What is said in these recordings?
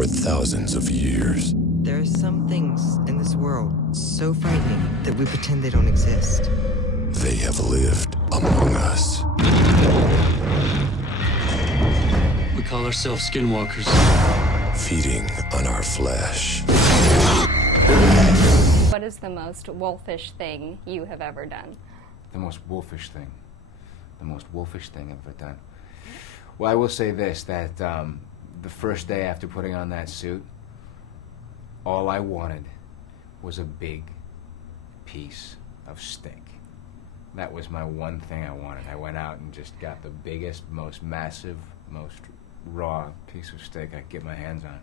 for thousands of years. There are some things in this world so frightening that we pretend they don't exist. They have lived among us. We call ourselves Skinwalkers. Feeding on our flesh. What is the most wolfish thing you have ever done? The most wolfish thing. The most wolfish thing I've ever done. Well, I will say this, that the first day after putting on that suit, all I wanted was a big piece of steak. That was my one thing I wanted. I went out and just got the biggest, most massive, most raw piece of steak I could get my hands on.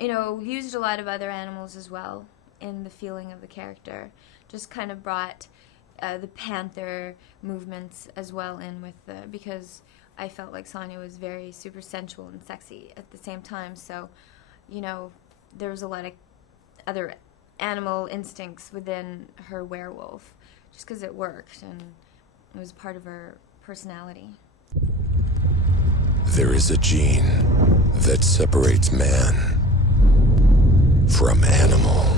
You know, we used a lot of other animals as well in the feeling of the character. Just kind of brought the panther movements as well in with because I felt like Sonya was very super sensual and sexy at the same time. So, you know, there was a lot of other animal instincts within her werewolf, just because it worked and it was part of her personality. There is a gene that separates man from animal.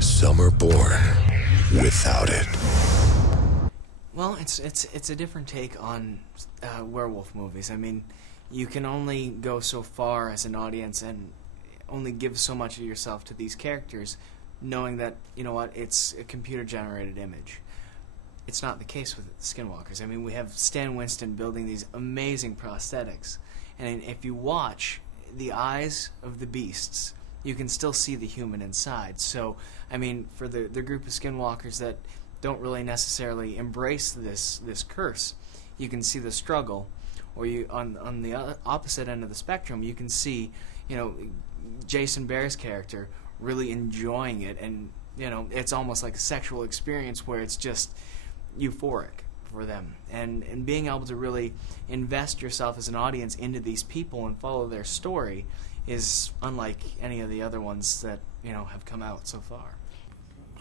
Some are born without it. Well, it's a different take on werewolf movies. I mean, you can only go so far as an audience and only give so much of yourself to these characters, knowing that, you know what, it's a computer-generated image. It's not the case with Skinwalkers. I mean, we have Stan Winston building these amazing prosthetics, and if you watch the eyes of the beasts, you can still see the human inside. So, I mean, for the group of Skinwalkers that don't really necessarily embrace this curse, you can see the struggle. Or you on the opposite end of the spectrum, you can see, you know, Jason Behr's character really enjoying it, and, you know, it's almost like a sexual experience where it's just euphoric for them. And being able to really invest yourself as an audience into these people and follow their story is unlike any of the other ones that, you know, have come out so far.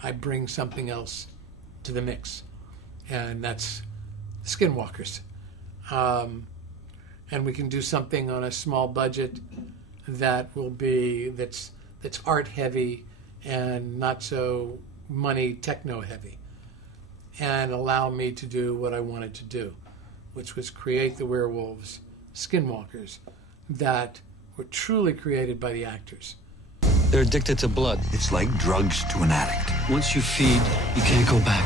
I bring something else to the mix, and that's Skinwalkers. And we can do something on a small budget that will be that's art heavy and not so money techno heavy, and allow me to do what I wanted to do, which was create the werewolves, Skinwalkers, that were truly created by the actors. They're addicted to blood. It's like drugs to an addict. Once you feed, you can't go back.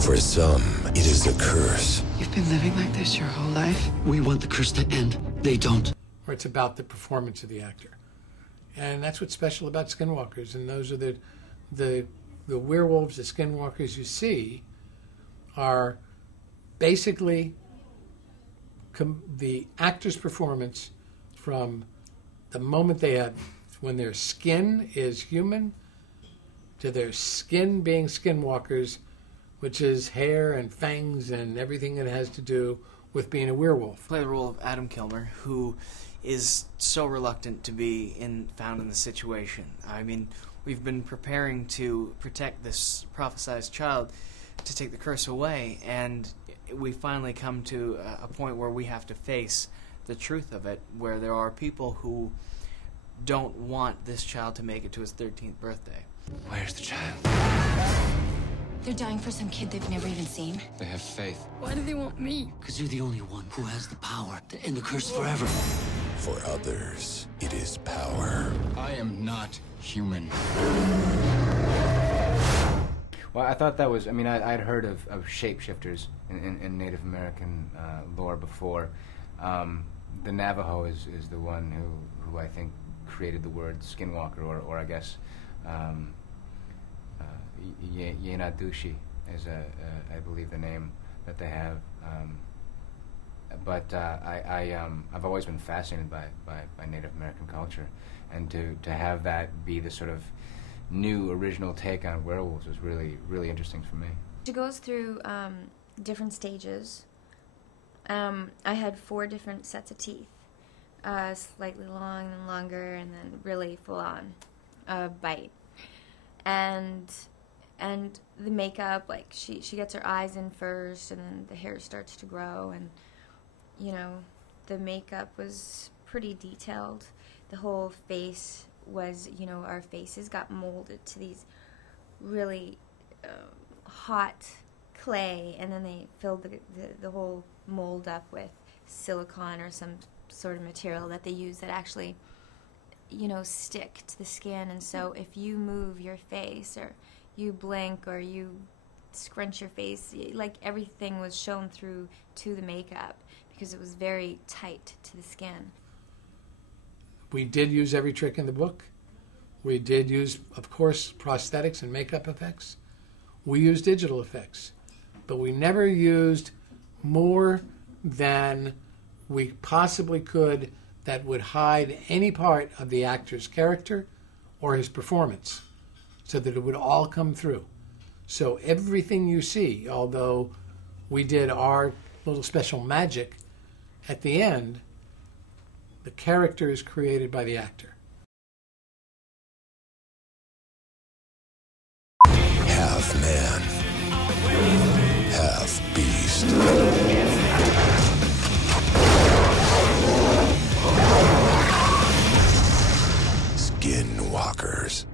For some, it is a curse. You've been living like this your whole life? We want the curse to end. They don't. Or it's about the performance of the actor. And that's what's special about Skinwalkers. And those are the werewolves, the Skinwalkers you see are basically the actor's performance from the moment they have, when their skin is human, to their skin being Skinwalkers, which is hair and fangs and everything that has to do with being a werewolf. I play the role of Adam Kilmer, who is so reluctant to be found in the situation. I mean, we've been preparing to protect this prophesized child to take the curse away, and we finally come to a point where we have to face the truth of it, where there are people who don't want this child to make it to his 13th birthday. Where's the child? They're dying for some kid they've never even seen. They have faith. Why do they want me? Because you're the only one who has the power to end the curse forever. For others, it is power. I am not human. Well, I thought that was, I mean, I'd heard of shapeshifters in Native American lore before. The Navajo is the one who I think created the word skinwalker, or I guess Yenadushi is I believe the name that they have. But I've always been fascinated by Native American culture, and to have that be the sort of new original take on werewolves was really interesting for me. It goes through different stages. I had 4 different sets of teeth, slightly long and longer, and then really full on bite. And the makeup, like she gets her eyes in first, and then the hair starts to grow, and you know, the makeup was pretty detailed. The whole face was, you know, our faces got molded to these really hot clay, and then they filled the whole mold up with silicone or some sort of material that they use that actually, you know, stick to the skin. And so if you move your face or you blink or you scrunch your face, like everything was shown through to the makeup because it was very tight to the skin. We did use every trick in the book. We did use, of course, prosthetics and makeup effects. We used digital effects, but we never used more than we possibly could that would hide any part of the actor's character or his performance, so that it would all come through. So everything you see, although we did our little special magic, at the end, the character is created by the actor. Half man, half beast. Skinwalkers.